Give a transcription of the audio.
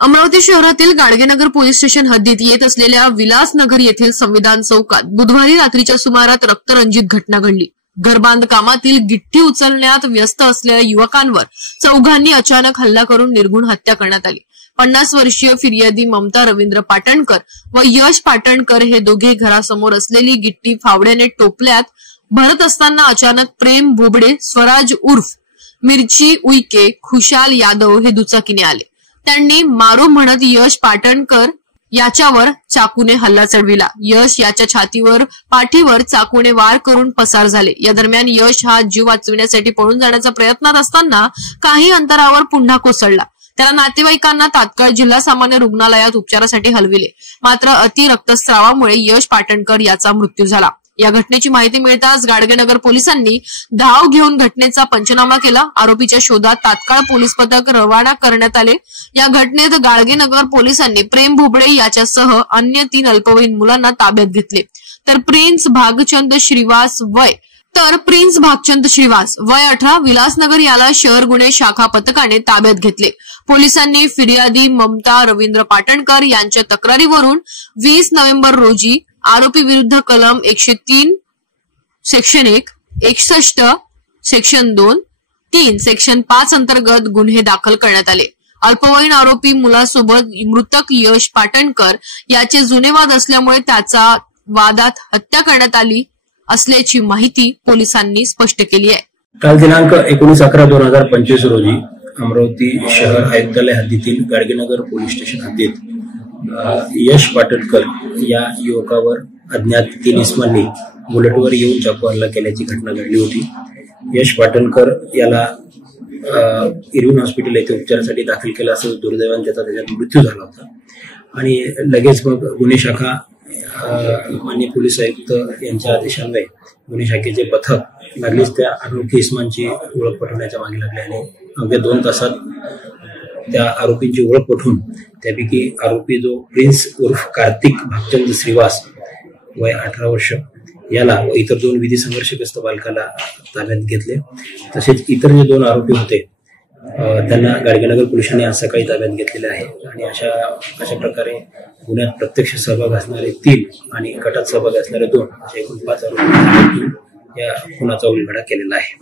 अमरावती शहरातील Gadgenagar police station हद्दीत येत असलेल्या विलासनगर येथील संविधान चौकात बुधवारी रात्रीच्या सुमारात रक्तरंजित घटना घडली। घरबांध कामातील गिट्टी उचलण्यात व्यस्त असलेल्या युवकांवर चौघांनी अचानक हल्ला करून निर्घृण हत्या करण्यात आली। 50 वर्षीय फिर्यादी ममता रवींद्र पाटणकर व यश पाटणकर हे दोघे घरासमोर असलेली गिट्टी फावड्याने टोपल्यात भरत असताना अचानक प्रेम भोबडे, स्वराज उर्फ मिरची उईके, खुशाल यादव हे दुचाकीने आले। त्यांनी मारो म्हणत यश पाटणकर याच्यावर चाकूने हल्ला चढविला। यश याच्या छातीवर पाठीवर चाकूने वार करून पसार झाले। या दरम्यान यश हा जीव वाचविण्यासाठी पळून जाण्याचा प्रयत्नात असताना काही अंतरावर पुन्हा कोसळला। त्याला नातेवाईकांना तात्काळ जिल्हा सामान्य रुग्णालयात उपचारासाठी हलविले, मात्र अति रक्तस्रावामुळे यश पाटणकर याचा मृत्यू झाला। या घटनेची माहिती मिळताच गाडगेनगर पोलिसांनी धाव घेऊन घटनेचा पंचनामा केला। आरोपीच्या शोधात तात्काळ पोलीस पथक रवाना करण्यात आले। या घटनेत गाडगेनगर पोलिसांनी प्रेम भोबडे याच्यासह अन्य 3 अल्पवयीन मुलांना ताब्यात घेतले। तर प्रिन्स भागचंद श्रीवास वय 18 विलासनगर याला शहर गुन्हे शाखा पथकाने ताब्यात घेतले। पोलिसांनी फिर्यादी ममता रवींद्र पाटणकर यांच्या तक्रारीवरून 20 नोव्हेंबर रोजी आरोपी विरुद्ध कलम 103 सेक्शन 1, 61 सेक्शन 2, 3 सेक्शन 5 अंतर्गत गुन्हे दाखल करण्यात आले। अल्पवयीन आरोपी मुलासोबत मृतक यश पाटणकर याचे जुने वाद असल्यामुळे त्याचा वादात हत्या करण्यात आली असल्याची माहिती पोलिसांनी स्पष्ट केली आहे। काल दिनांक 19/11/2025 रोजी अमरावती शहर आयुक्तालय हद्दीतील गाडगेनगर पोलीस स्टेशन हद्दीत यश पाटणकर या युवकावर अज्ञात 3 इसमांनी बुलेटवर येऊन चाकू हल्ला केल्याची घटना घडली होती। यश पाटणकर याला इरविन हॉस्पिटल येथे उपचारासाठी दाखल केला असता दुर्दैवाने त्याच्यात मृत्यू झाला होता आणि लगेच मग गुन्हे शाखा माननीय पोलीस आयुक्त यांच्या आदेशान्वये गुन्हे शाखेचे पथक लागलीच त्या अनोळखी इसमांची ओळख पटवण्याच्या मागे लागले आणि अवघ्या 2 तासात त्या आरोपींची ओळख पटवून त्यापैकी आरोपी जो प्रिन्स उर्फ कार्तिक भागचंद श्रीवास वय 18 वर्ष याला व इतर 2 विधी संघर्षग्रस्त बालकाला ताब्यात घेतले। तसेच इतर जे 2 आरोपी होते त्यांना गाडगेनगर पोलिसांनी आज सकाळी ताब्यात घेतलेले आहे आणि अशा प्रकारे गुन्ह्यात प्रत्यक्ष सहभाग असणारे 3 आणि गटात सहभाग असणारे 2 असे एकूण 5 आरोपी या खुनाचा उलगडा केलेला आहे।